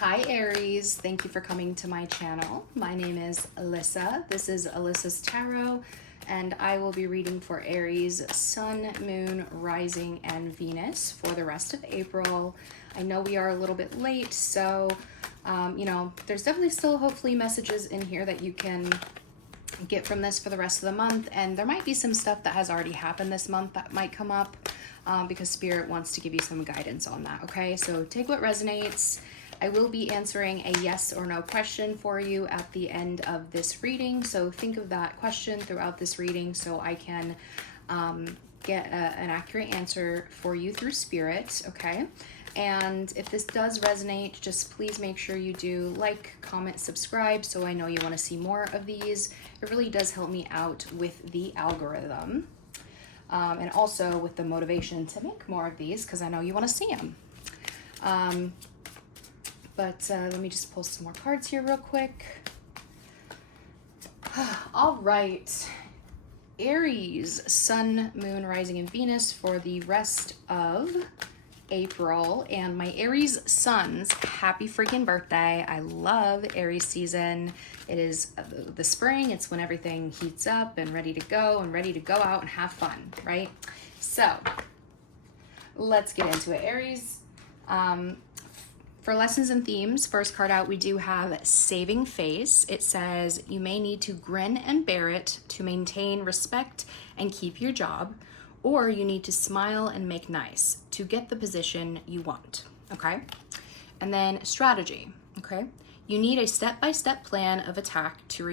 Hi Aries, thank you for coming to my channel. My name is Alyssa. This is Alyssa's Tarot, and I will be reading for Aries, Sun, Moon, Rising, and Venus for the rest of April. I know we are a little bit late, so there's definitely still hopefully messages in here that you can get from this for the rest of the month, and there might be some stuff that has already happened this month that might come up because Spirit wants to give you some guidance on that, okay? So take what resonates. I will be answering a yes or no question for you at the end of this reading, so think of that question throughout this reading so I can get an accurate answer for you through Spirit, okay? And if this does resonate, just please make sure you do like, comment, subscribe so I know you want to see more of these. It really does help me out with the algorithm and also with the motivation to make more of these because I know you want to see them. But let me just pull some more cards here real quick. All right. Aries, Sun, Moon, Rising, and Venus for the rest of April. And my Aries Suns, happy freaking birthday. I love Aries season. It is the spring. It's when everything heats up and ready to go out and have fun, right? So let's get into it. Aries, for lessons and themes, first card out, we do have Saving Face. It says, you may need to grin and bear it to maintain respect and keep your job, or you need to smile and make nice to get the position you want, okay? And then strategy, okay? You need a step-by-step plan of attack to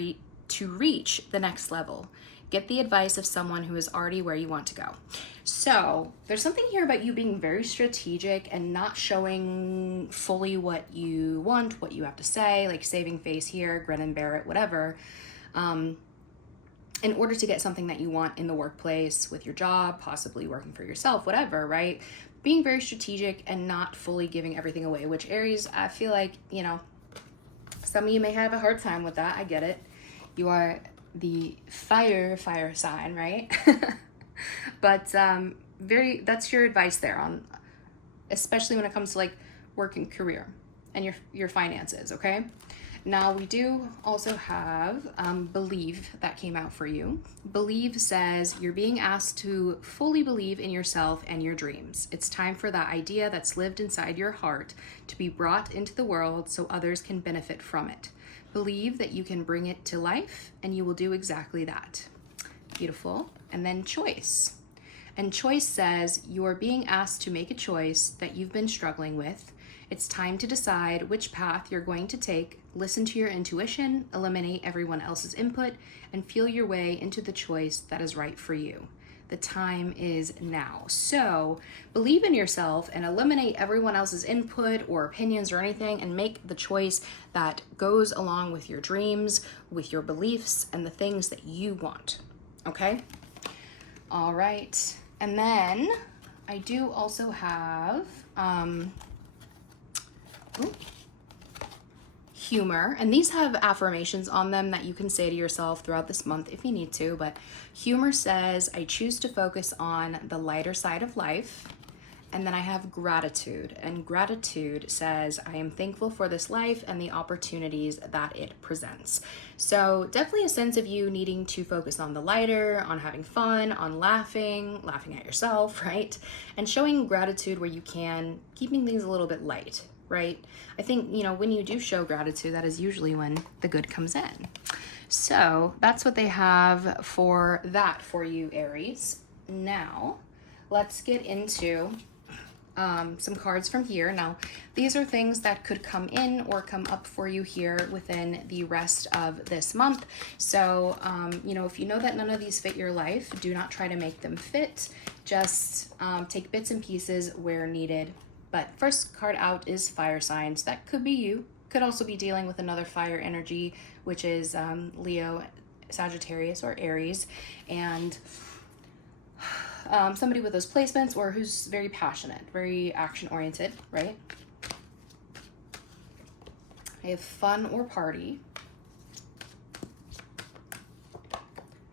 reach the next level. Get the advice of someone who is already where you want to go. So there's something here about you being very strategic and not showing fully what you want, what you have to say, like saving face here, grin and bear it, whatever, in order to get something that you want in the workplace, with your job, possibly working for yourself, whatever, right? Being very strategic and not fully giving everything away, which Aries, I feel like, some of you may have a hard time with that. I get it. You are the fire sign, right? But that's your advice there on, especially when it comes to like work and career and your finances, okay? Now we do also have Believe that came out for you. Believe says you're being asked to fully believe in yourself and your dreams. It's time for that idea that's lived inside your heart to be brought into the world so others can benefit from it. Believe that you can bring it to life and you will do exactly that. Beautiful. And then Choice. And Choice says you are being asked to make a choice that you've been struggling with. It's time to decide which path you're going to take. Listen to your intuition, eliminate everyone else's input, and feel your way into the choice that is right for you. The time is now. So believe in yourself and eliminate everyone else's input or opinions or anything and make the choice that goes along with your dreams, with your beliefs, and the things that you want. Okay? All right. And then I do also have Humor, and these have affirmations on them that you can say to yourself throughout this month if you need to, but Humor says, I choose to focus on the lighter side of life. And then I have Gratitude, and Gratitude says, I am thankful for this life and the opportunities that it presents. So definitely a sense of you needing to focus on the lighter, on having fun, on laughing at yourself, right? And showing gratitude where you can, keeping things a little bit light, right? I think, when you do show gratitude, that is usually when the good comes in. So that's what they have for that for you, Aries. Now, let's get into some cards from here. Now, these are things that could come in or come up for you here within the rest of this month. So, if you know that none of these fit your life, do not try to make them fit. Just take bits and pieces where needed. But first card out is Fire signs. That could be you. Could also be dealing with another fire energy, which is Leo, Sagittarius, or Aries. And somebody with those placements or who's very passionate, very action-oriented, right? I have fun or party,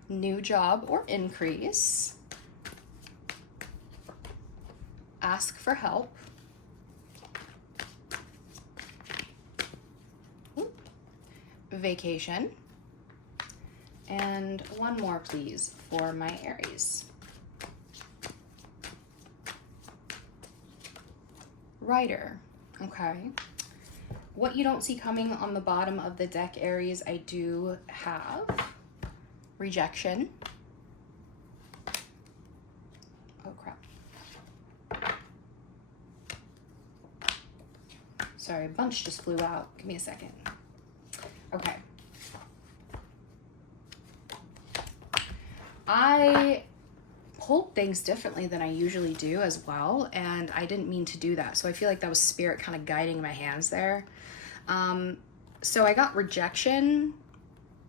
new job or increase, ask for help, vacation. And one more, please, for my Aries. Writer. Okay. What you don't see coming on the bottom of the deck, Aries, I do have rejection. Oh, crap. Sorry, a bunch just flew out. Give me a second. Okay. I pulled things differently than I usually do as well, and I didn't mean to do that. So I feel like that was spirit kind of guiding my hands there. So I got rejection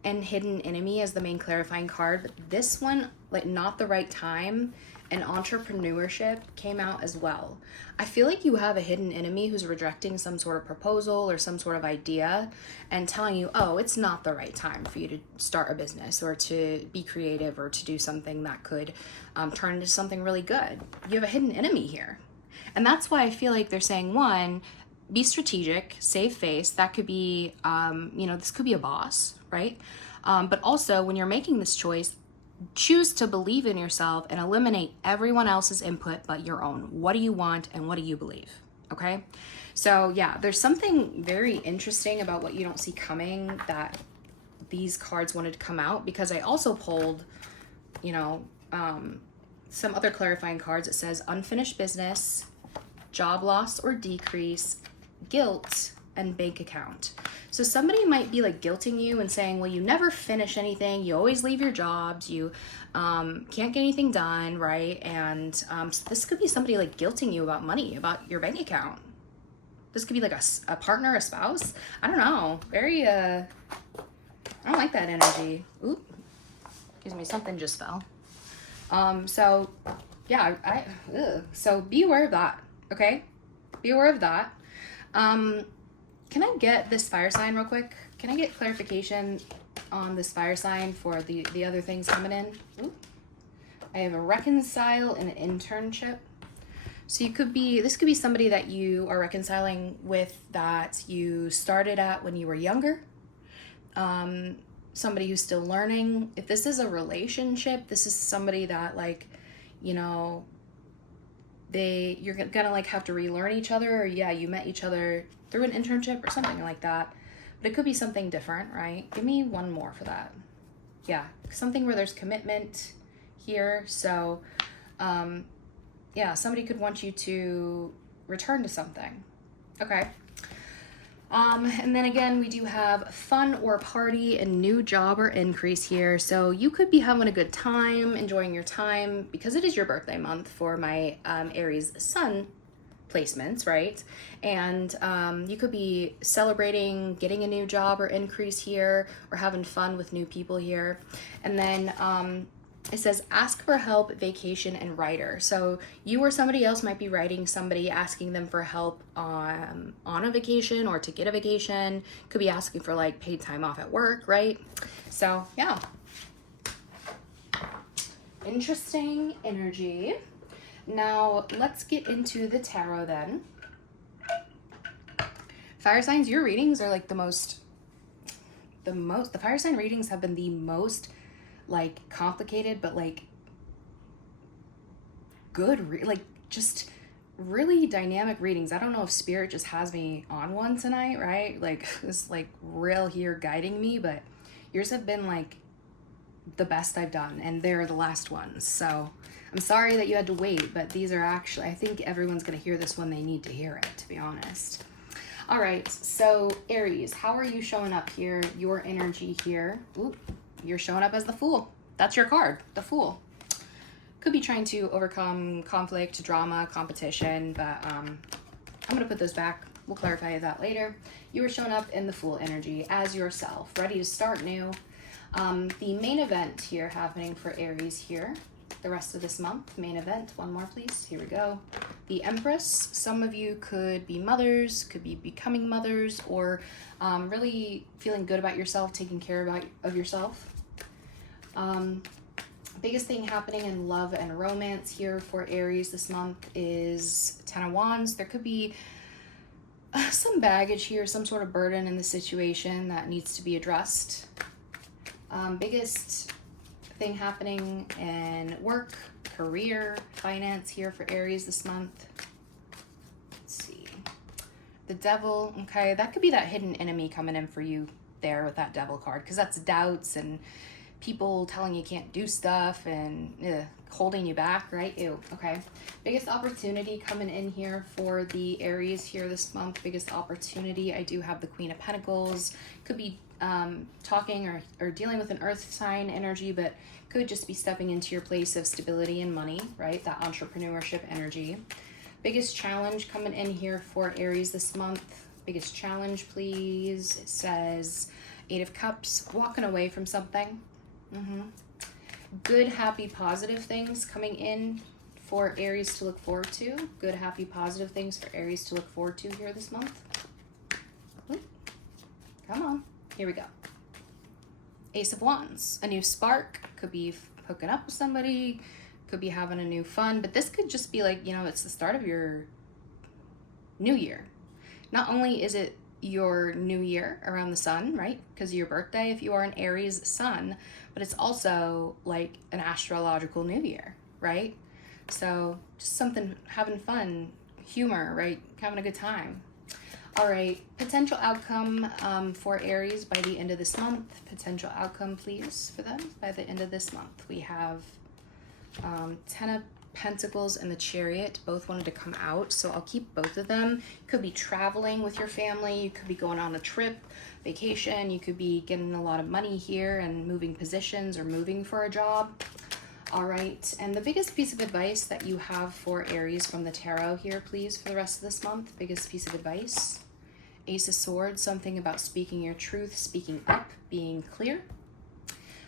and hidden enemy as the main clarifying card, but this one, like, not the right time, and entrepreneurship came out as well. I feel like you have a hidden enemy who's rejecting some sort of proposal or some sort of idea and telling you, oh, it's not the right time for you to start a business or to be creative or to do something that could turn into something really good. You have a hidden enemy here. And that's why I feel like they're saying, one, be strategic, save face. That could be, this could be a boss, right? But also when you're making this choice, choose to believe in yourself and eliminate everyone else's input but your own. What do you want and what do you believe? Okay. So yeah, there's something very interesting about what you don't see coming that these cards wanted to come out, because I also pulled, some other clarifying cards. It says unfinished business, job loss or decrease, guilt, and bank account. So somebody might be like guilting you and saying, well, you never finish anything. You always leave your jobs. You can't get anything done, right? And so this could be somebody like guilting you about money, about your bank account. This could be like a partner, a spouse. I don't know. Very, I don't like that energy. Oop, excuse me, something just fell. So yeah, so be aware of that, okay? Be aware of that. Can I get this fire sign real quick? Can I get clarification on this fire sign for the other things coming in? Ooh. I have a reconcile and an internship. So this could be somebody that you are reconciling with that you started at when you were younger. Somebody who's still learning. If this is a relationship, this is somebody that you're gonna like have to relearn each other, or yeah, you met each other through an internship or something like that. But it could be something different, right? Give me one more for that. Yeah, something where there's commitment here. So yeah, somebody could want you to return to something. Okay. And then again, we do have fun or party and new job or increase here. So you could be having a good time, enjoying your time, because it is your birthday month for my Aries sun placements, right? And you could be celebrating getting a new job or increase here, or having fun with new people here. And then it says ask for help, vacation, and writer. So you or somebody else might be writing somebody, asking them for help on a vacation or to get a vacation. Could be asking for like paid time off at work, right? So yeah. Interesting energy. Now let's get into the tarot then. Fire signs, your readings are like the fire sign readings have been the most like complicated, but like good, just really dynamic readings. I don't know if spirit just has me on one tonight, right? Like it's like real here guiding me, but yours have been like the best I've done, and they're the last ones. So I'm sorry that you had to wait, but these are actually, I think everyone's gonna hear this when they need to hear it, to be honest. All right, so Aries, how are you showing up here? Your energy here. Ooh, you're showing up as the Fool. That's your card, the Fool. Could be trying to overcome conflict, drama, competition, but I'm gonna put those back. We'll clarify that later. You are showing up in the Fool energy as yourself, ready to start new. The main event here happening for Aries here, the rest of this month. Main event, one more please, here we go. The Empress. Some of you could be mothers, could be becoming mothers, or really feeling good about yourself, taking care of yourself. Biggest thing happening in love and romance here for Aries this month is Ten of Wands. There could be some baggage here, some sort of burden in the situation that needs to be addressed. Biggest thing happening in work, career, finance here for Aries this month. Let's see. The Devil, okay, that could be that hidden enemy coming in for you there with that Devil card, because that's doubts and people telling you can't do stuff and holding you back, right? Ew, okay. Biggest opportunity coming in here for the Aries here this month. Biggest opportunity, I do have the Queen of Pentacles. Could be talking or dealing with an earth sign energy, but could just be stepping into your place of stability and money, right? That entrepreneurship energy. Biggest challenge coming in here for Aries this month. Biggest challenge, please. It says 8 of Cups, walking away from something. Good, happy, positive things coming in for Aries to look forward to. Good, happy, positive things for Aries to look forward to here this month. Ooh, come on. Here we go. Ace of Wands. A new spark. Could be hooking up with somebody. Could be having a new fun. But this could just be like, you know, it's the start of your new year. Not only is it your new year around the sun, right? Because of your birthday, if you are an Aries sun, but it's also like an astrological new year, right? So just something, having fun, humor, right? Having a good time. All right, potential outcome for Aries by the end of this month. Potential outcome, please, for them by the end of this month. We have 10 of Pentacles and the Chariot. Both wanted to come out, so I'll keep both of them. You could be traveling with your family. You could be going on a trip, vacation. You could be getting a lot of money here and moving positions or moving for a job. All right, and the biggest piece of advice that you have for Aries from the tarot here, please, for the rest of this month. Biggest piece of advice. Ace of Swords, something about speaking your truth, speaking up, being clear.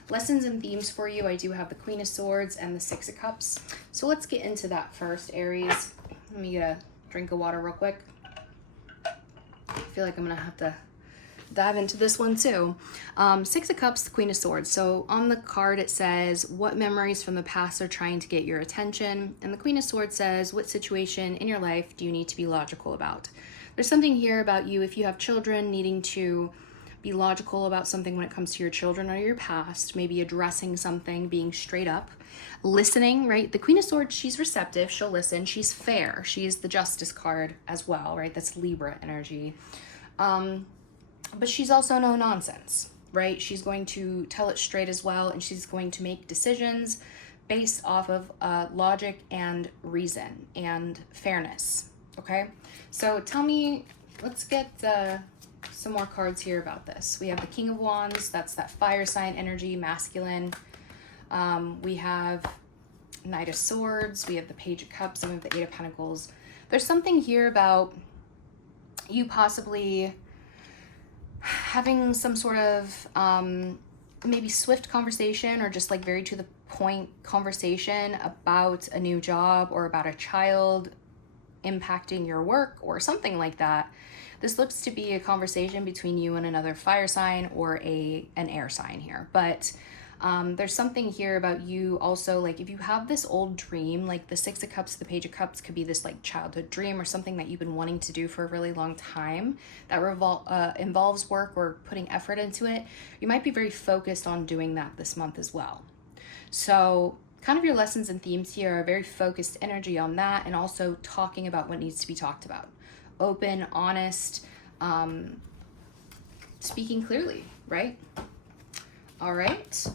Lessons and themes for you. I do have the Queen of Swords and the Six of Cups. So let's get into that first, Aries. Let me get a drink of water real quick. I feel like I'm gonna have to dive into this one too. Six of Cups, the Queen of Swords. So on the card it says, what memories from the past are trying to get your attention? And the Queen of Swords says, what situation in your life do you need to be logical about? There's something here about you, if you have children, needing to be logical about something when it comes to your children or your past, maybe addressing something, being straight up, listening, right? The Queen of Swords, she's receptive, she'll listen, she's fair, she's the Justice card as well, right? That's Libra energy. But she's also no nonsense, right? She's going to tell it straight as well, and she's going to make decisions based off of logic and reason and fairness, okay? So tell me, let's get some more cards here about this. We have the King of Wands, that's that fire sign energy, masculine. We have Knight of Swords, we have the Page of Cups, and we have the Eight of Pentacles. There's something here about you possibly having some sort of maybe swift conversation or just like very to the point conversation about a new job or about a child impacting your work or something like that. This looks to be a conversation between you and another fire sign or an air sign here. But there's something here about you also, like if you have this old dream, like the Six of Cups, the Page of Cups could be this like childhood dream or something that you've been wanting to do for a really long time that involves work or putting effort into it. You might be very focused on doing that this month as well. So kind of your lessons and themes here are very focused energy on that, and also talking about what needs to be talked about. Open, honest, speaking clearly, right? All right.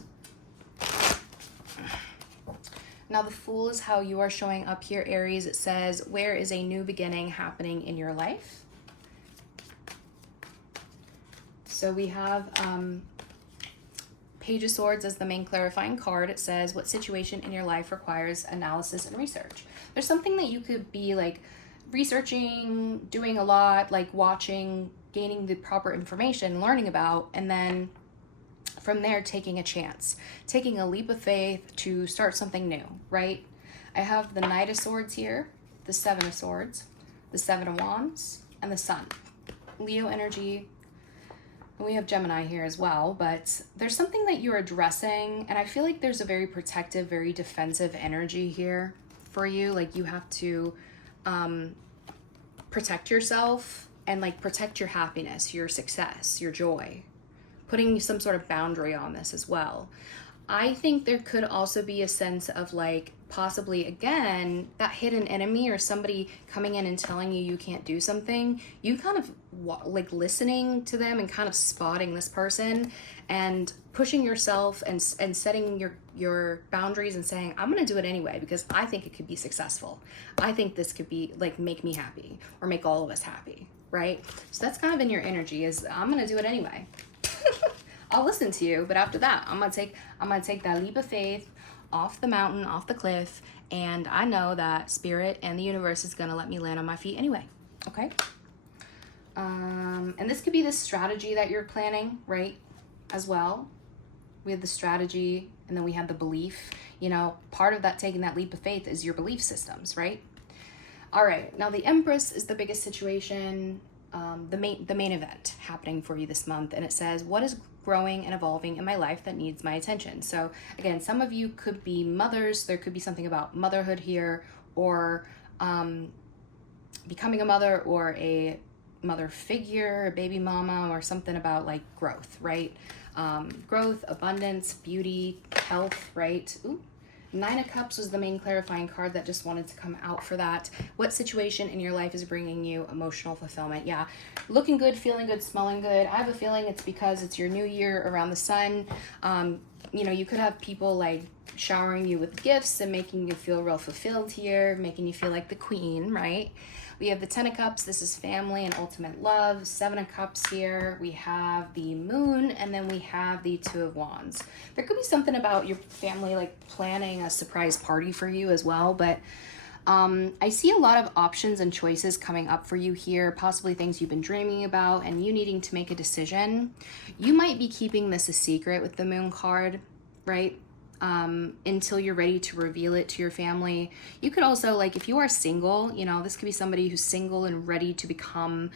Now the Fool is how you are showing up here, Aries. It says, where is a new beginning happening in your life? So we have Page of Swords as the main clarifying card. It says, what situation in your life requires analysis and research? There's something that you could be like researching, doing a lot, like watching, gaining the proper information, learning about, and then from there taking a chance, taking a leap of faith to start something new, right? I have the Knight of Swords here, the Seven of Swords, the Seven of Wands, and the Sun. Leo energy. And we have Gemini here as well, but there's something that you're addressing, and I feel like there's a very protective, very defensive energy here for you. Like you have to protect yourself and like protect your happiness, your success, your joy, putting some sort of boundary on this as well. I think there could also be a sense of like possibly again that hidden enemy or somebody coming in and telling you can't do something, you kind of like listening to them and kind of spotting this person and pushing yourself and setting your boundaries and saying, I'm gonna do it anyway because I think it could be successful. I think this could be like make me happy or make all of us happy, right? So that's kind of in your energy, is I'm gonna do it anyway. I'll listen to you, but after that, I'm gonna take that leap of faith off the mountain, off the cliff, and I know that spirit and the universe is gonna let me land on my feet anyway. Okay. And this could be the strategy that you're planning, right? As well. We have the strategy, and then we have the belief. You know, part of that taking that leap of faith is your belief systems, right? All right. Now the Empress is the biggest situation. The main event happening for you this month, and it says, what is growing and evolving in my life that needs my attention? So again, some of you could be mothers. There could be something about motherhood here, or becoming a mother, or a mother figure, a baby mama, or something about like growth, right? Growth, abundance, beauty, health, right? Ooh. 9 of Cups was the main clarifying card that just wanted to come out for that. What situation in your life is bringing you emotional fulfillment? Yeah, looking good, feeling good, smelling good. I have a feeling it's because it's your new year around the sun. You know, you could have people like showering you with gifts and making you feel real fulfilled here, making you feel like the queen, right? We have the 10 of Cups. This is family and ultimate love. 7 of Cups here. We have the Moon, and then we have the 2 of Wands. There could be something about your family like planning a surprise party for you as well, but I see a lot of options and choices coming up for you here, possibly things you've been dreaming about and you needing to make a decision. You might be keeping this a secret with the Moon card, right? Until you're ready to reveal it to your family. You could also, like, if you are single, you know, this could be somebody who's single and ready to become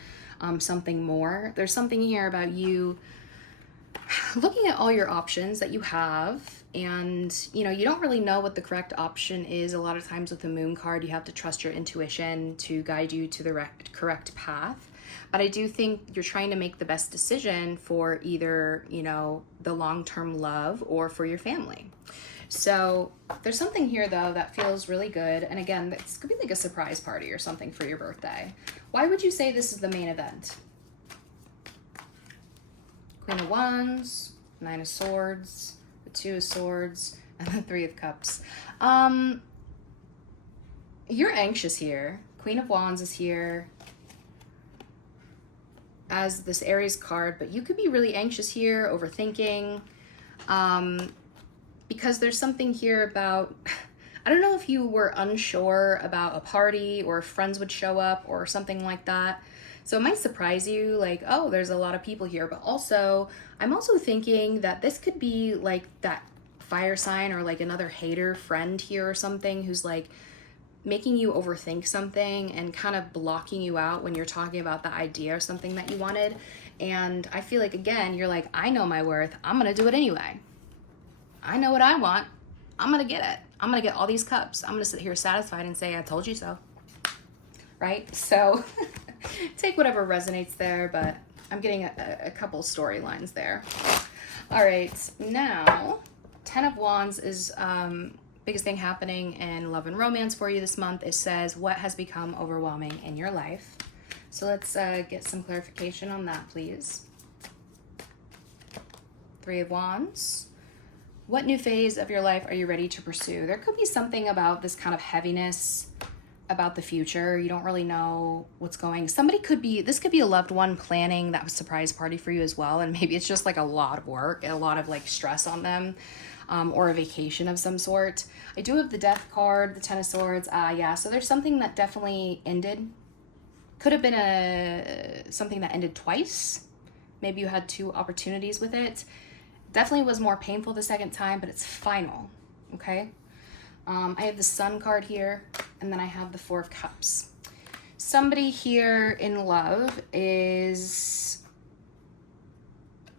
something more. There's something here about you looking at all your options that you have, and you know, you don't really know what the correct option is. A lot of times with the Moon card, you have to trust your intuition to guide you to the correct path. But I do think you're trying to make the best decision for either, you know, the long-term love or for your family. So there's something here though that feels really good. And again, this could be like a surprise party or something for your birthday. Why would you say this is the main event? Queen of Wands, 9 of Swords, the 2 of Swords, and the 3 of Cups. You're anxious here. Queen of Wands is here as this Aries card, but you could be really anxious here, overthinking, because there's something here about, I don't know if you were unsure about a party or if friends would show up or something like that. So it might surprise you, like, oh, there's a lot of people here, but also, I'm also thinking that this could be like that fire sign or like another hater friend here or something who's like making you overthink something and kind of blocking you out when you're talking about the idea or something that you wanted. And I feel like, again, you're like, I know my worth. I'm going to do it anyway. I know what I want. I'm going to get it. I'm going to get all these cups. I'm going to sit here satisfied and say, I told you so. Right? So take whatever resonates there, but I'm getting a couple storylines there. All right. Now, 10 of Wands is biggest thing happening in love and romance for you this month. It says, what has become overwhelming in your life? So let's get some clarification on that, please. 3 of Wands. What new phase of your life are you ready to pursue? There could be something about this kind of heaviness about the future. You don't really know what's going. This could be a loved one planning that surprise party for you as well. And maybe it's just like a lot of work and a lot of like stress on them. Or a vacation of some sort. I do have the Death card, the 10 of Swords. Yeah, so there's something that definitely ended. Could have been something that ended twice. Maybe you had 2 opportunities with it. Definitely was more painful the second time, but it's final, okay? I have the Sun card here, and then I have the 4 of Cups. Somebody here in love is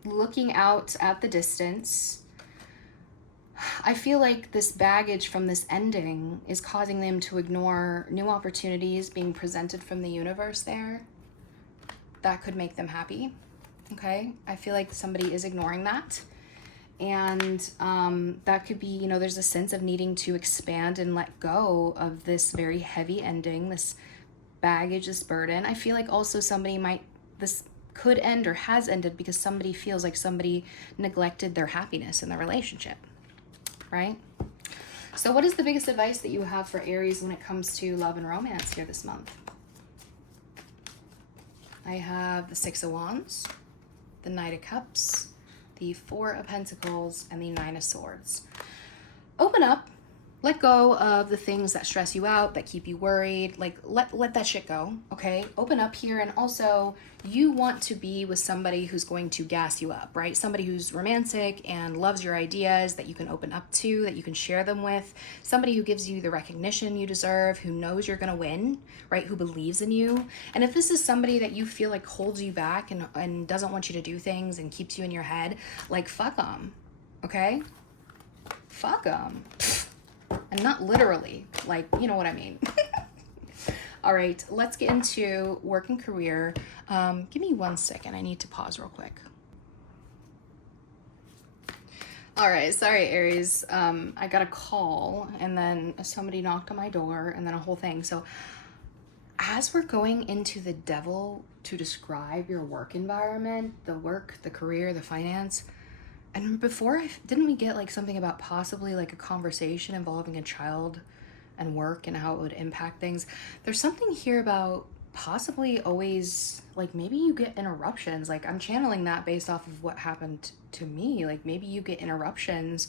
looking out at the distance. I feel like this baggage from this ending is causing them to ignore new opportunities being presented from the universe there. that could make them happy. Okay, I feel like somebody is ignoring that. And that could be, you know, there's a sense of needing to expand and let go of this very heavy ending, this baggage, this burden. I feel like also this could end or has ended because somebody feels like somebody neglected their happiness in the relationship, right? So what is the biggest advice that you have for Aries when it comes to love and romance here this month? I have the Six of Wands, the Knight of Cups, the Four of Pentacles, and the Nine of Swords. Open up, let go of the things that stress you out, that keep you worried. Like, let that shit go, okay? Open up here. And also, you want to be with somebody who's going to gas you up, right? Somebody who's romantic and loves your ideas, that you can open up to, that you can share them with. Somebody who gives you the recognition you deserve, who knows you're gonna win, right? Who believes in you. And if this is somebody that you feel like holds you back and doesn't want you to do things and keeps you in your head, like, fuck them, okay? Fuck them. And not literally, like, you know what I mean. All right, let's get into work and career. Give me 1 second. I need to pause real quick. All right, sorry, Aries. I got a call and then somebody knocked on my door and then a whole thing. So as we're going into the devil to describe your work environment, the work, the career, the finance, and before, didn't we get like something about possibly like a conversation involving a child and work and how it would impact things? There's something here about possibly always, like, maybe you get interruptions. Like, I'm channeling that based off of what happened to me. Like, maybe you get interruptions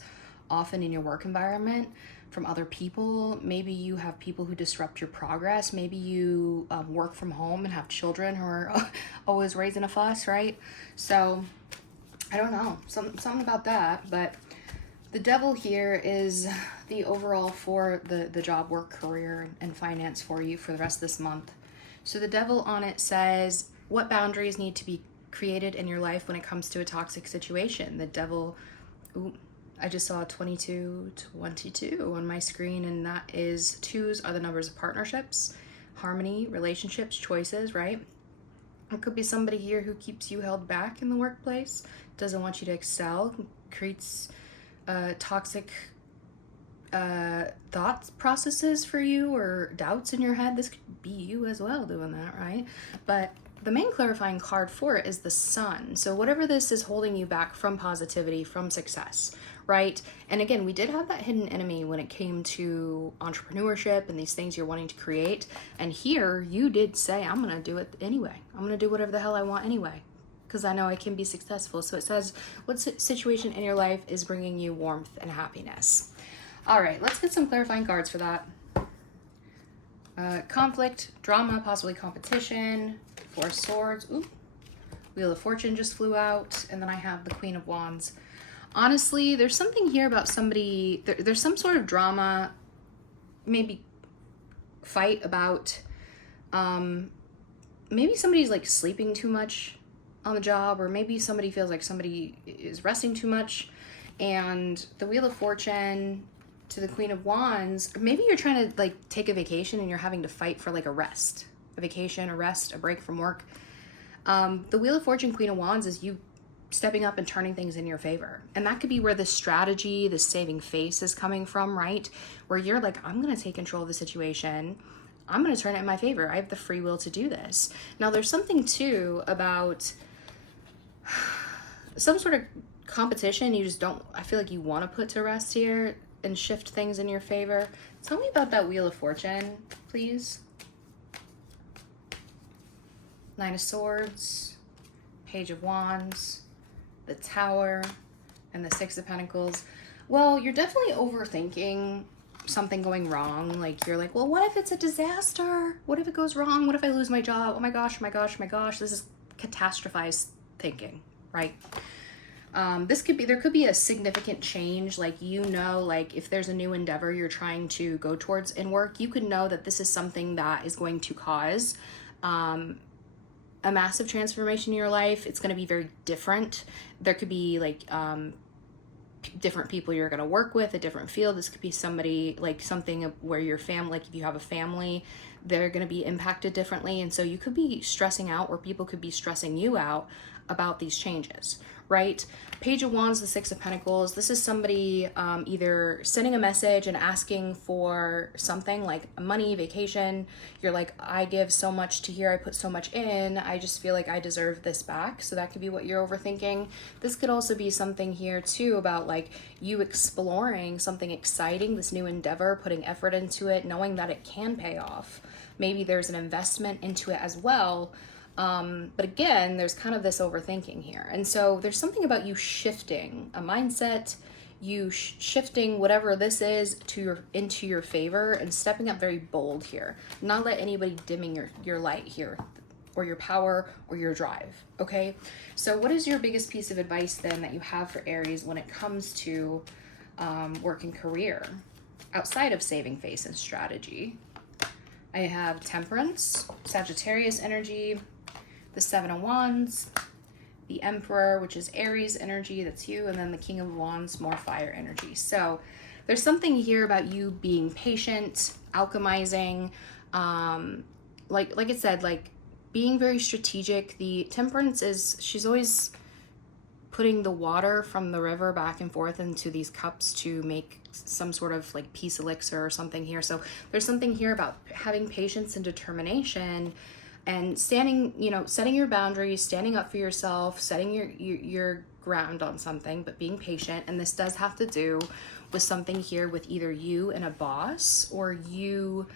often in your work environment from other people. Maybe you have people who disrupt your progress. Maybe you work from home and have children who are always raising a fuss, right? So I don't know, something about that. But the devil here is the overall for the job, work, career, and finance for you for the rest of this month. So the devil on it says what boundaries need to be created in your life when it comes to a toxic situation. The devil, ooh, I just saw 22 on my screen, and that is, twos are the numbers of partnerships, harmony, relationships, choices, right? It could be somebody here who keeps you held back in the workplace, doesn't want you to excel, creates toxic thought processes for you or doubts in your head. This could be you as well doing that, right? But the main clarifying card for it is the Sun. So whatever this is holding you back from positivity, from success, right? And again, we did have that hidden enemy when it came to entrepreneurship and these things you're wanting to create. And here you did say, I'm going to do it anyway. I'm going to do whatever the hell I want anyway, because I know I can be successful. So it says, what situation in your life is bringing you warmth and happiness? All right, let's get some clarifying cards for that. Conflict, drama, possibly competition, Four of Swords, ooh, Wheel of Fortune just flew out, and then I have the Queen of Wands. Honestly, there's something here about somebody, there's some sort of drama, maybe fight about, maybe somebody's like sleeping too much on the job, or maybe somebody feels like somebody is resting too much. And the Wheel of Fortune to the Queen of Wands, maybe you're trying to like take a vacation and you're having to fight for like a rest, a vacation, a rest, a break from work. The Wheel of Fortune, Queen of Wands is you stepping up and turning things in your favor. And that could be where the strategy, the saving face is coming from, right? Where you're like, I'm going to take control of the situation. I'm going to turn it in my favor. I have the free will to do this. Now, there's something too about some sort of competition you just don't, I feel like you want to put to rest here and shift things in your favor. Tell me about that Wheel of Fortune, please. Nine of Swords, Page of Wands, the Tower, and the Six of Pentacles. Well, you're definitely overthinking something going wrong. Like, you're like, well, what if it's a disaster? What if it goes wrong? What if I lose my job? Oh my gosh, my gosh, my gosh. This is catastrophized thinking, right? There could be a significant change. Like, you know, like if there's a new endeavor you're trying to go towards in work, you could know that this is something that is going to cause, a massive transformation in your life. It's going to be very different. There could be like different people you're going to work with, a different field. This could be somebody like something where your family, like if you have a family they're going to be impacted differently. And so you could be stressing out, or people could be stressing you out about these changes, right? Page of Wands, the Six of Pentacles. This is somebody either sending a message and asking for something like money, vacation. You're like, I give so much to here, I put so much in, I just feel like I deserve this back. So that could be what you're overthinking. This could also be something here too about like you exploring something exciting, this new endeavor, putting effort into it, knowing that it can pay off. Maybe there's an investment into it as well. But again, there's kind of this overthinking here. And so there's something about you shifting a mindset, you shifting whatever this is into your favor, and stepping up very bold here. Not let anybody dimming your light here, or your power or your drive. Okay. So what is your biggest piece of advice then that you have for Aries when it comes to work and career outside of saving face and strategy? I have Temperance, Sagittarius energy, the Seven of Wands, the Emperor, which is Aries energy, that's you, and then the King of Wands, more fire energy. So there's something here about you being patient, alchemizing, like I said, like being very strategic. The Temperance is, she's always putting the water from the river back and forth into these cups to make some sort of like peace elixir or something here. So there's something here about having patience and determination, and standing, you know, setting your boundaries, standing up for yourself, setting your ground on something, but being patient. And this does have to do with something here with either you and a boss, or you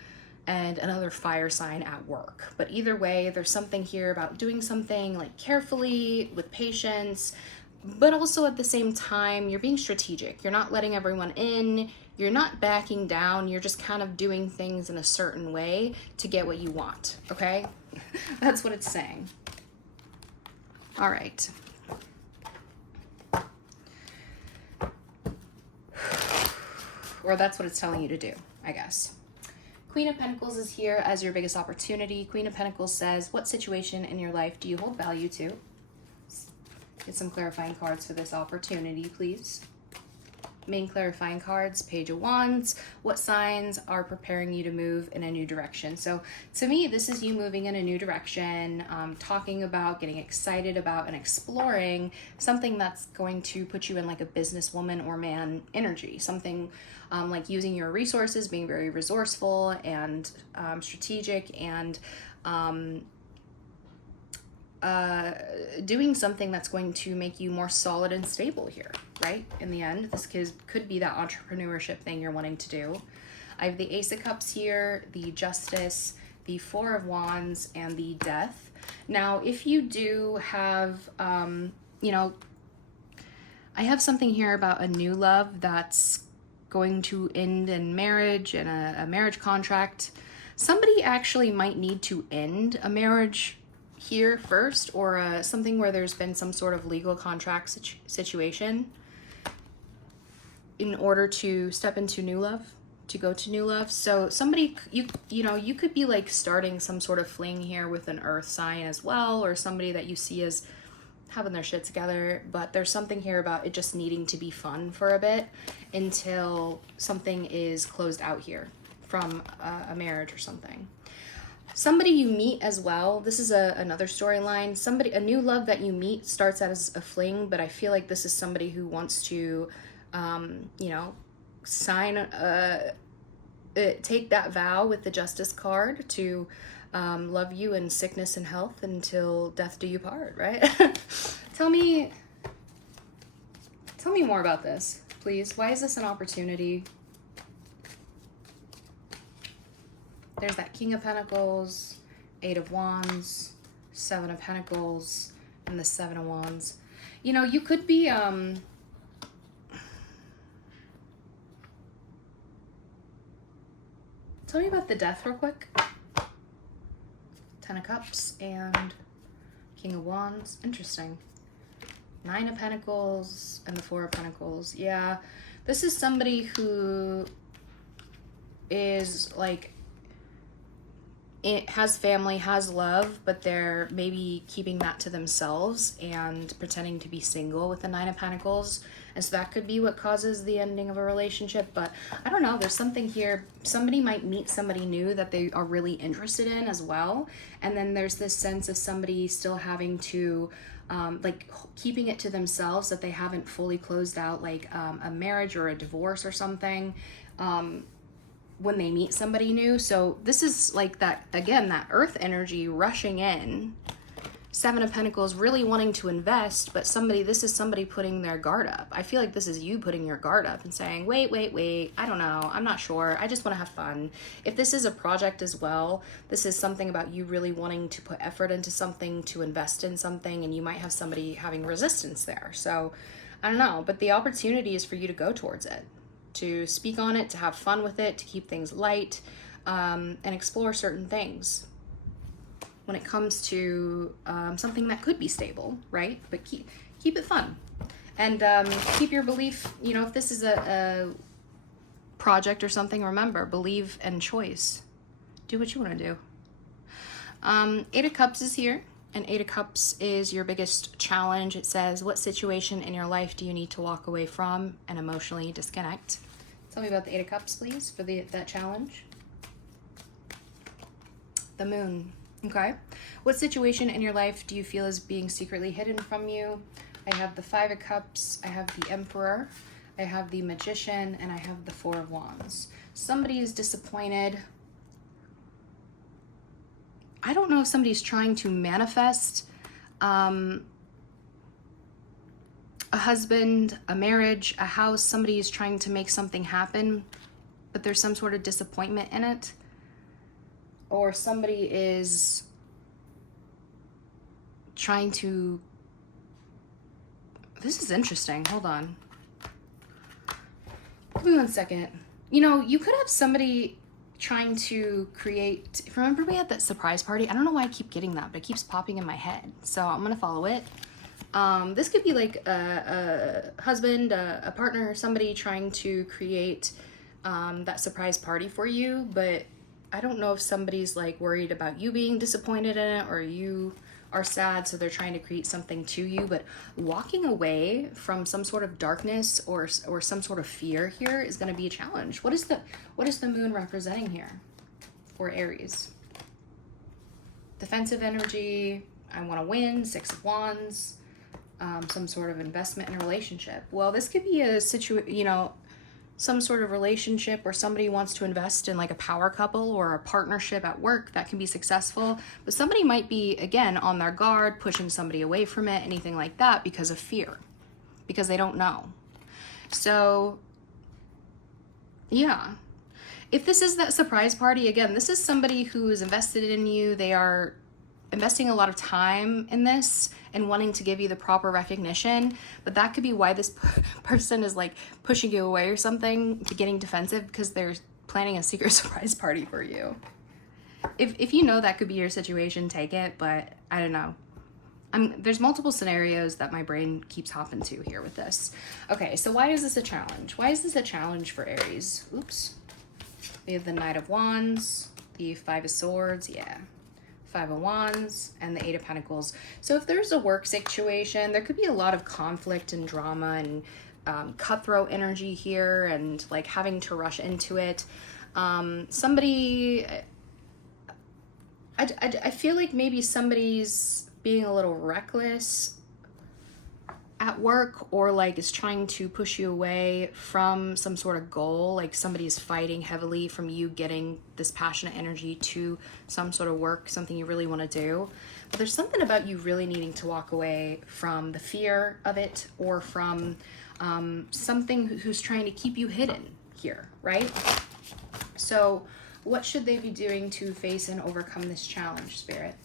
and another fire sign at work. But either way, there's something here about doing something like carefully, with patience, but also at the same time, you're being strategic. You're not letting everyone in. You're not backing down. You're just kind of doing things in a certain way to get what you want. Okay? That's what it's saying. All right. Or that's what it's telling you to do, I guess. Queen of Pentacles is here as your biggest opportunity. Queen of Pentacles says, what situation in your life do you hold value to? Get some clarifying cards for this opportunity, please. Main clarifying cards, Page of Wands. What signs are preparing you to move in a new direction? So to me, this is you moving in a new direction, talking about, getting excited about, and exploring something that's going to put you in like a businesswoman or man energy. Something like using your resources, being very resourceful and strategic, and doing something that's going to make you more solid and stable here, right? In the end, this could be that entrepreneurship thing you're wanting to do. I have the Ace of Cups here, the Justice, the Four of Wands, and the Death. Now, if you do have, you know, I have something here about a new love that's going to end in marriage and a marriage contract. Somebody actually might need to end a marriage here first, or something where there's been some sort of legal contract situation in order to step into new love, to go to new love. So somebody, you know, you could be like starting some sort of fling here with an earth sign as well, or somebody that you see as having their shit together, but there's something here about it just needing to be fun for a bit until something is closed out here from a marriage or something. Somebody you meet as well. This is another storyline. A new love that you meet starts out as a fling, but I feel like this is somebody who wants to, you know, take that vow with the Justice card to love you in sickness and health until death do you part, right? Tell me more about this, please. Why is this an opportunity? There's that King of Pentacles, Eight of Wands, Seven of Pentacles, and the Seven of Wands. You know, you could be, tell me about the Death real quick. Ten of Cups and King of Wands. Interesting. Nine of Pentacles and the Four of Pentacles. Yeah, this is somebody who is like it has family, has love, but they're maybe keeping that to themselves and pretending to be single with the Nine of Pentacles. And so that could be what causes the ending of a relationship. But I don't know, there's something here. Somebody might meet somebody new that they are really interested in as well. And then there's this sense of somebody still having to like keeping it to themselves, that they haven't fully closed out like a marriage or a divorce or something when they meet somebody new. So this is like that, again, that earth energy rushing in. Seven of Pentacles, really wanting to invest, but this is somebody putting their guard up. I feel like this is you putting your guard up and saying, wait, I don't know, I'm not sure, I just want to have fun. If this is a project as well, this is something about you really wanting to put effort into something, to invest in something, and you might have somebody having resistance there. So I don't know, but the opportunity is for you to go towards it, to speak on it, to have fun with it, to keep things light, and explore certain things when it comes to something that could be stable, right? But keep it fun, and keep your belief. You know, if this is a project or something, remember, believe and choice. Do what you want to do. Eight of Cups is here, and Eight of Cups is your biggest challenge. It says, what situation in your life do you need to walk away from and emotionally disconnect? Tell me about the Eight of Cups, please, for that challenge. The Moon. Okay. What situation in your life do you feel is being secretly hidden from you? I have the Five of Cups, I have the Emperor, I have the Magician, and I have the Four of Wands. Somebody is disappointed. I don't know if somebody's trying to manifest a husband, a marriage, a house. Somebody is trying to make something happen, but there's some sort of disappointment in it. Or somebody is trying to, this is interesting, hold on. Give me 1 second. You know, you could have somebody trying to create, remember we had that surprise party? I don't know why I keep getting that, but it keeps popping in my head. So I'm gonna follow it. This could be like a husband, a partner, somebody trying to create that surprise party for you, but I don't know if somebody's like worried about you being disappointed in it, or you are sad, so they're trying to create something to you. But walking away from some sort of darkness or some sort of fear here is going to be a challenge. What is the Moon representing here for Aries? Defensive energy. I want to win. Six of Wands. Some sort of investment in a relationship. Well, this could be a some sort of relationship where somebody wants to invest in like a power couple or a partnership at work that can be successful, but somebody might be, again, on their guard, pushing somebody away from it, anything like that, because of fear, because they don't know. So yeah, if this is that surprise party, again, this is somebody who is invested in you. They are investing a lot of time in this and wanting to give you the proper recognition, but that could be why this person is like pushing you away or something, to getting defensive, because they're planning a secret surprise party for you. If you know that could be your situation, take it, but I don't know. There's multiple scenarios that my brain keeps hopping to here with this. Okay, so why is this a challenge? Why is this a challenge for Aries? Oops. We have the Knight of Wands, the Five of Swords, yeah. Five of Wands, and the Eight of Pentacles. So if there's a work situation, there could be a lot of conflict and drama and cutthroat energy here, and like having to rush into it. Somebody, I feel like maybe somebody's being a little reckless at work, or like is trying to push you away from some sort of goal. Like somebody's fighting heavily from you getting this passionate energy to some sort of work, something you really want to do. But there's something about you really needing to walk away from the fear of it, or from something who's trying to keep you hidden here, right? So what should they be doing to face and overcome this challenge, Spirit?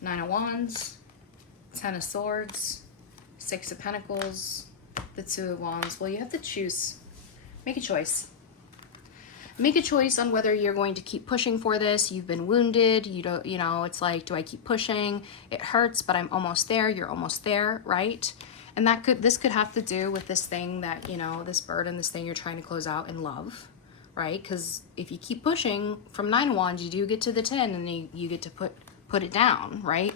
Nine of Wands, Ten of Swords, Six of Pentacles, the Two of Wands. Well, you have to choose. Make a choice. Make a choice on whether you're going to keep pushing for this. You've been wounded. It's like, do I keep pushing? It hurts, but I'm almost there. You're almost there, right? And this could have to do with this thing that, this burden, this thing you're trying to close out in love, right? Because if you keep pushing from 9 of Wands, you do get to the 10 and you get to put it down, right?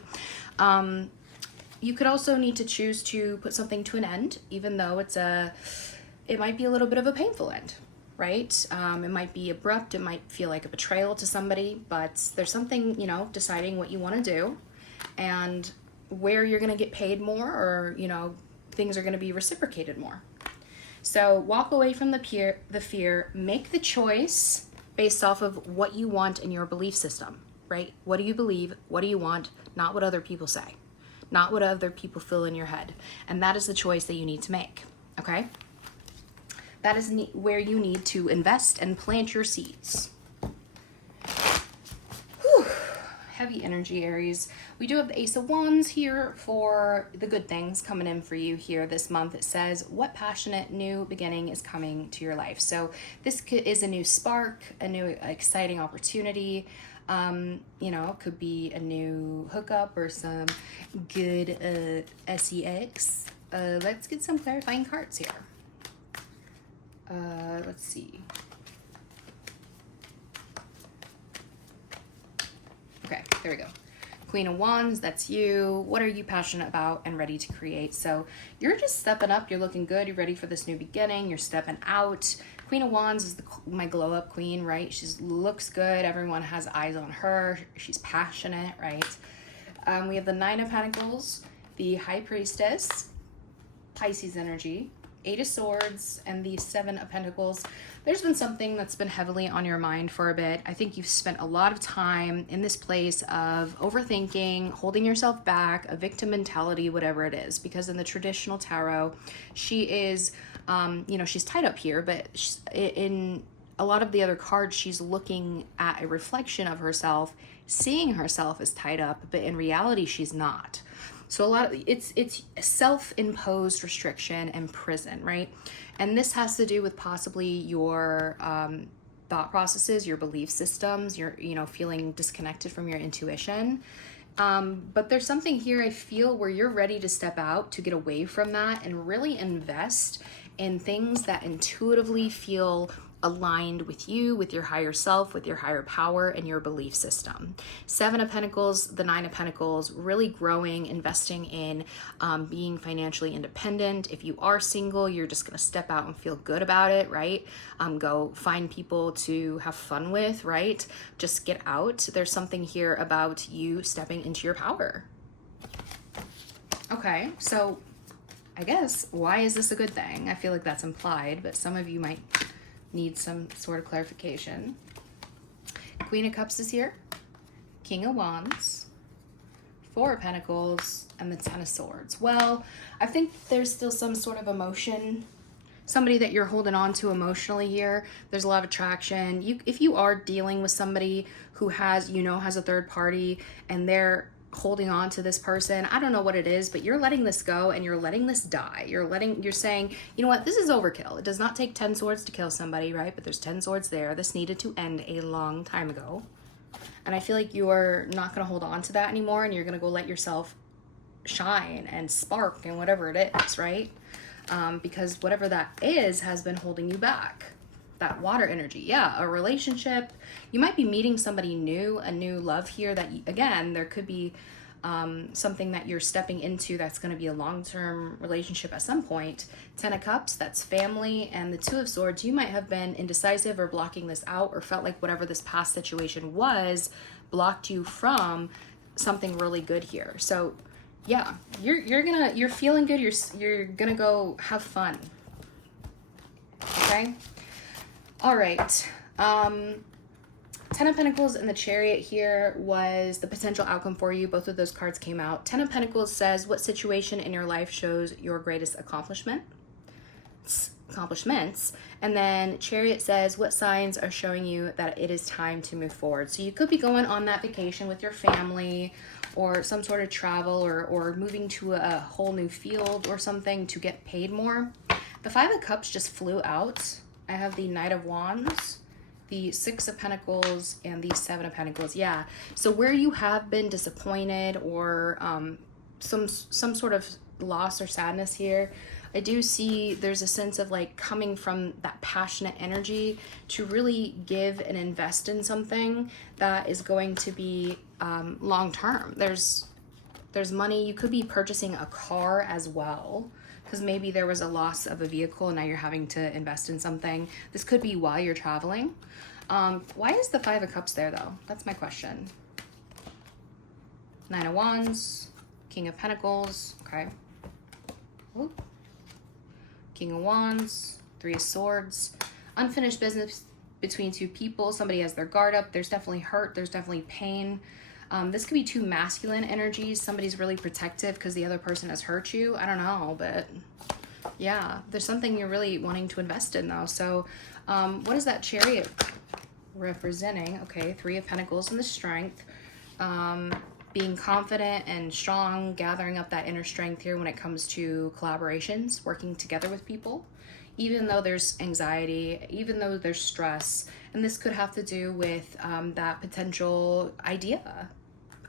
You could also need to choose to put something to an end, even though it might be a little bit of a painful end, right? It might be abrupt, it might feel like a betrayal to somebody, but there's something, you know, deciding what you want to do and where you're going to get paid more, or, you know, things are going to be reciprocated more. So walk away from the fear, make the choice based off of what you want in your belief system, right? What do you believe? What do you want? Not what other people say, not what other people feel in your head. And that is the choice that you need to make, okay? That is where you need to invest and plant your seeds. Whew. Heavy energy, Aries. We do have the Ace of Wands here for the good things coming in for you here this month. It says, what passionate new beginning is coming to your life? So this is a new spark, a new exciting opportunity. You know, could be a new hookup or some good sex. Let's get some clarifying cards here. Let's see. Okay, there we go. Queen of Wands, that's you. What are you passionate about and ready to create? So you're just stepping up. You're looking good. You're ready for this new beginning. You're stepping out. Queen of Wands is my glow up queen, right? She looks good. Everyone has eyes on her. She's passionate, right? We have the Nine of Pentacles, the High Priestess, Pisces energy, Eight of Swords, and the Seven of Pentacles. There's been something that's been heavily on your mind for a bit. I think you've spent a lot of time in this place of overthinking, holding yourself back, a victim mentality, whatever it is. Because in the traditional tarot, she is, you know, she's tied up here, but in a lot of the other cards, she's looking at a reflection of herself, seeing herself as tied up, but in reality, she's not. So a lot of it's self-imposed restriction and prison, right? And this has to do with possibly your thought processes, your belief systems, your, you know, feeling disconnected from your intuition. But there's something here I feel where you're ready to step out, to get away from that and really invest in things that intuitively feel aligned with you, with your higher self, with your higher power and your belief system. Seven of Pentacles, the Nine of Pentacles, really growing, investing in being financially independent. If you are single, you're just going to step out and feel good about it, right? Go find people to have fun with, right? Just get out. There's something here about you stepping into your power. Okay, so I guess, why is this a good thing? I feel like that's implied, but some of you might need some sort of clarification. Queen of Cups is here, King of Wands, Four of Pentacles, and the Ten of Swords. Well, I think there's still some sort of emotion, somebody that you're holding on to emotionally here. There's a lot of attraction. If you are dealing with somebody who has, you know, has a third party and they're holding on to this person, I don't know what it is, but you're letting this go and you're letting this die. You're saying, you know what, this is overkill. It does not take 10 swords to kill somebody, right? But there's 10 swords there. This needed to end a long time ago. And I feel like you're not going to hold on to that anymore, and you're going to go let yourself shine and spark and whatever it is, right? Because whatever that is has been holding you back. That water energy, yeah, a relationship. You might be meeting somebody new, a new love here that, again, there could be something that you're stepping into that's going to be a long-term relationship at some point. Ten of Cups, that's family, and the Two of Swords, you might have been indecisive or blocking this out, or felt like whatever this past situation was blocked you from something really good here. So yeah, you're feeling good. You're gonna go have fun. Okay. All right. Ten of Pentacles and the Chariot here was the potential outcome for you. Both of those cards came out. Ten of Pentacles says, what situation in your life shows your greatest accomplishments? And then Chariot says, what signs are showing you that it is time to move forward? So you could be going on that vacation with your family, or some sort of travel, or moving to a whole new field or something to get paid more. The Five of Cups just flew out. I have the Knight of Wands, the Six of Pentacles, and the Seven of Pentacles. Yeah, so where you have been disappointed, or some sort of loss or sadness here, I do see there's a sense of like coming from that passionate energy to really give and invest in something that is going to be long term. There's money. You could be purchasing a car as well, because maybe there was a loss of a vehicle and now you're having to invest in something. This could be while you're traveling. Why is the Five of Cups there though? That's my question. Nine of Wands, King of Pentacles, okay. Ooh. King of Wands, Three of Swords. Unfinished business between two people. Somebody has their guard up. There's definitely hurt. There's definitely pain. This could be two masculine energies. Somebody's really protective because the other person has hurt you. I don't know, but yeah, there's something you're really wanting to invest in though. So what is that Chariot representing? Okay, Three of Pentacles and the Strength. Being confident and strong, gathering up that inner strength here when it comes to collaborations, working together with people, even though there's anxiety, even though there's stress. And this could have to do with that potential idea,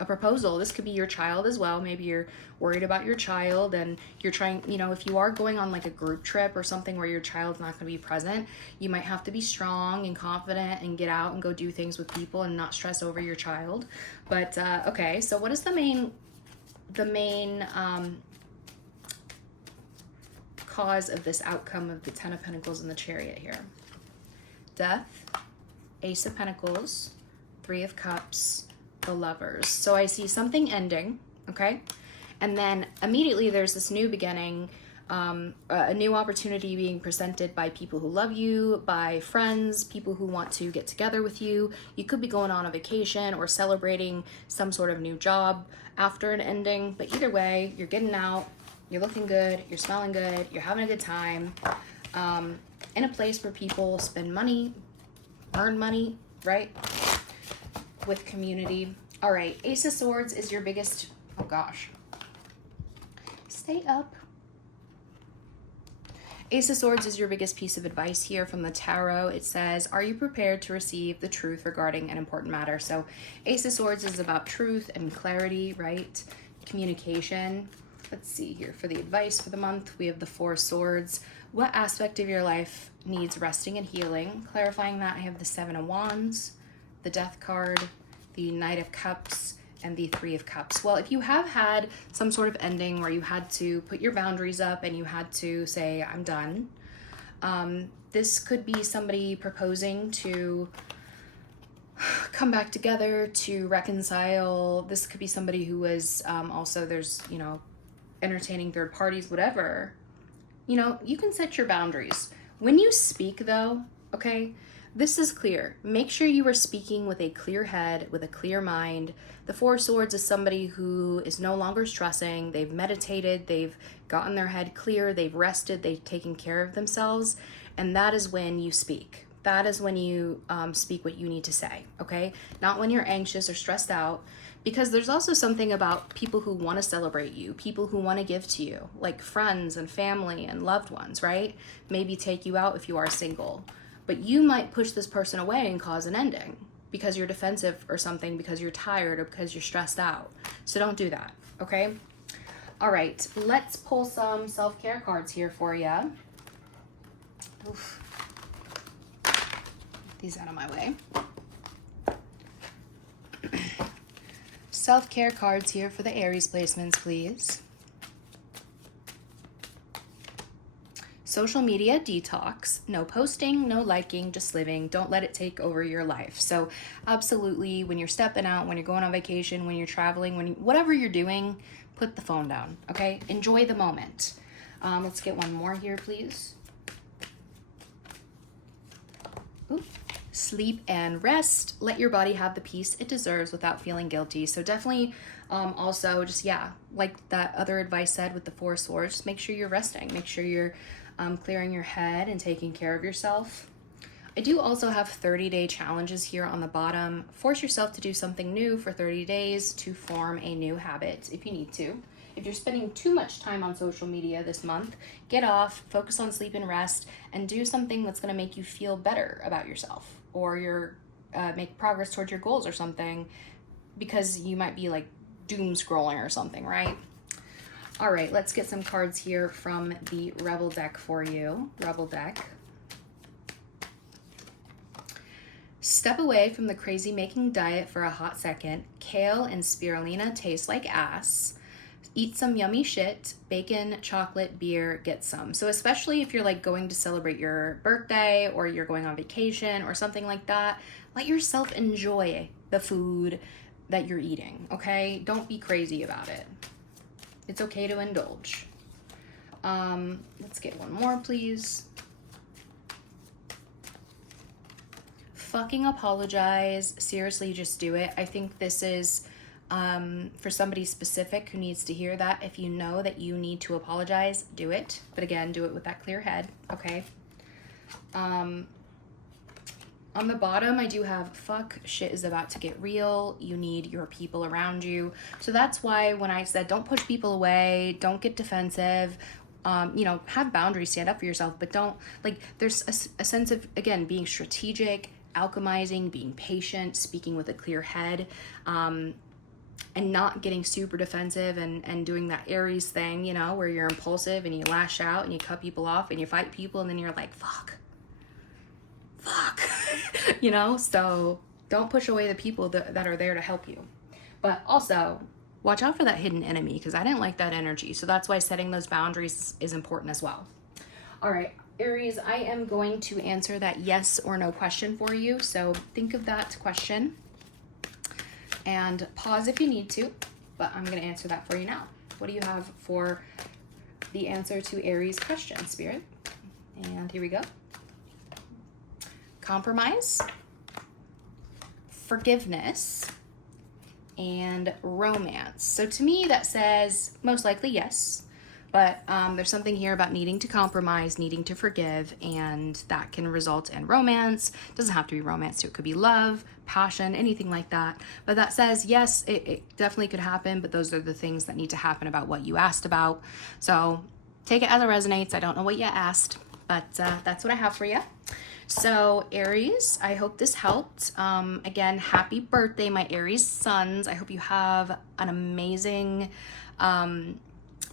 a proposal. This could be your child as well. Maybe you're worried about your child and you're trying, you know, if you are going on like a group trip or something where your child's not going to be present, you might have to be strong and confident and get out and go do things with people and not stress over your child. But okay, so what is the main cause of this outcome of the Ten of Pentacles and the Chariot here? Death, Ace of Pentacles, Three of Cups, the Lovers. So I see something ending, okay? And then immediately there's this new beginning, a new opportunity being presented by people who love you, by friends, people who want to get together with you. You could be going on a vacation or celebrating some sort of new job after an ending. But either way, you're getting out, you're looking good, you're smelling good, you're having a good time, in a place where people spend money, earn money, right? With community. All right, Ace of Swords is your biggest, oh gosh, stay up. Ace of Swords is your biggest piece of advice here from the tarot. It says, are you prepared to receive the truth regarding an important matter? So Ace of Swords is about truth and clarity, right? Communication. Let's see here for the advice for the month. We have the Four of Swords. What aspect of your life needs resting and healing? Clarifying that, I have the Seven of Wands, the Death card, the Knight of Cups, and the Three of Cups. Well, if you have had some sort of ending where you had to put your boundaries up and you had to say, I'm done, this could be somebody proposing to come back together, to reconcile. This could be somebody who was also, there's, you know, entertaining third parties, whatever. You know, you can set your boundaries. When you speak though, okay, this is clear. Make sure you are speaking with a clear head, with a clear mind. The Four of Swords is somebody who is no longer stressing. They've meditated, they've gotten their head clear, they've rested, they've taken care of themselves. And that is when you speak. That is when you speak what you need to say, okay? Not when you're anxious or stressed out, because there's also something about people who want to celebrate you, people who want to give to you, like friends and family and loved ones, right? Maybe take you out if you are single. But you might push this person away and cause an ending because you're defensive or something, because you're tired or because you're stressed out. So don't do that, okay? All right, let's pull some self-care cards here for you. Oof. Get these out of my way. Self-care cards here for the Aries placements, please. Social media detox, no posting, no liking, just living. Don't let it take over your life. So absolutely, when you're stepping out, when you're going on vacation, when you're traveling, whatever you're doing, put the phone down, okay? Enjoy the moment. Let's get one more here, please. Ooh. Sleep and rest. Let your body have the peace it deserves without feeling guilty. So definitely also just, yeah, like that other advice said with the Four of Swords, just make sure you're resting. Make sure you're clearing your head and taking care of yourself. I do also have 30-day challenges here on the bottom. Force yourself to do something new for 30 days to form a new habit if you need to. If you're spending too much time on social media this month, get off, focus on sleep and rest, and do something that's going to make you feel better about yourself, or make progress towards your goals or something, because you might be like doom scrolling or something, right? All right, let's get some cards here from the Rebel deck for you. Rebel deck. Step away from the crazy making diet for a hot second. Kale and spirulina taste like ass. Eat some yummy shit. Bacon, chocolate, beer, get some. So especially if you're like going to celebrate your birthday or you're going on vacation or something like that, let yourself enjoy the food that you're eating, okay? Don't be crazy about it. It's okay to indulge. Let's get one more, please. Fucking apologize. Seriously, just do it. I think this is for somebody specific who needs to hear that. If you know that you need to apologize, do it. But again, do it with that clear head, okay? On the bottom, I do have fuck, shit is about to get real. You need your people around you. So that's why when I said don't push people away, don't get defensive, you know, have boundaries, stand up for yourself, but don't, like, there's a sense of, again, being strategic, alchemizing, being patient, speaking with a clear head, and not getting super defensive and doing that Aries thing, you know, where you're impulsive and you lash out and you cut people off and you fight people and then you're like, fuck, you know? So don't push away the people that are there to help you. But also, watch out for that hidden enemy, because I didn't like that energy. So that's why setting those boundaries is important as well. All right, Aries, I am going to answer that yes or no question for you. So think of that question and pause if you need to, but I'm going to answer that for you now. What do you have for the answer to Aries' question, Spirit? And here we go. Compromise, forgiveness, and romance. So to me, that says most likely yes, but there's something here about needing to compromise, needing to forgive, and that can result in romance. It doesn't have to be romance, too. It could be love, passion, anything like that. But that says yes, it definitely could happen, but those are the things that need to happen about what you asked about. So take it as it resonates. I don't know what you asked, but that's what I have for you. So Aries, I hope this helped. Again, happy birthday, my Aries sons. I hope you have an amazing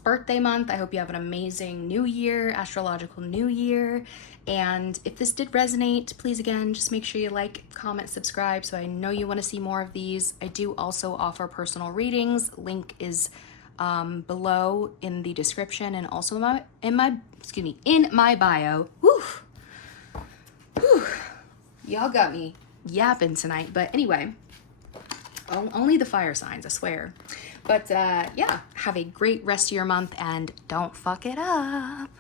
birthday month. I hope you have an amazing new year, astrological new year. And if this did resonate, please again, just make sure you like, comment, subscribe, so I know you want to see more of these. I do also offer personal readings. Link is below in the description and also in my bio. Woo! Whew. Y'all got me yapping tonight, but anyway, only the fire signs, I swear. But yeah, have a great rest of your month and don't fuck it up.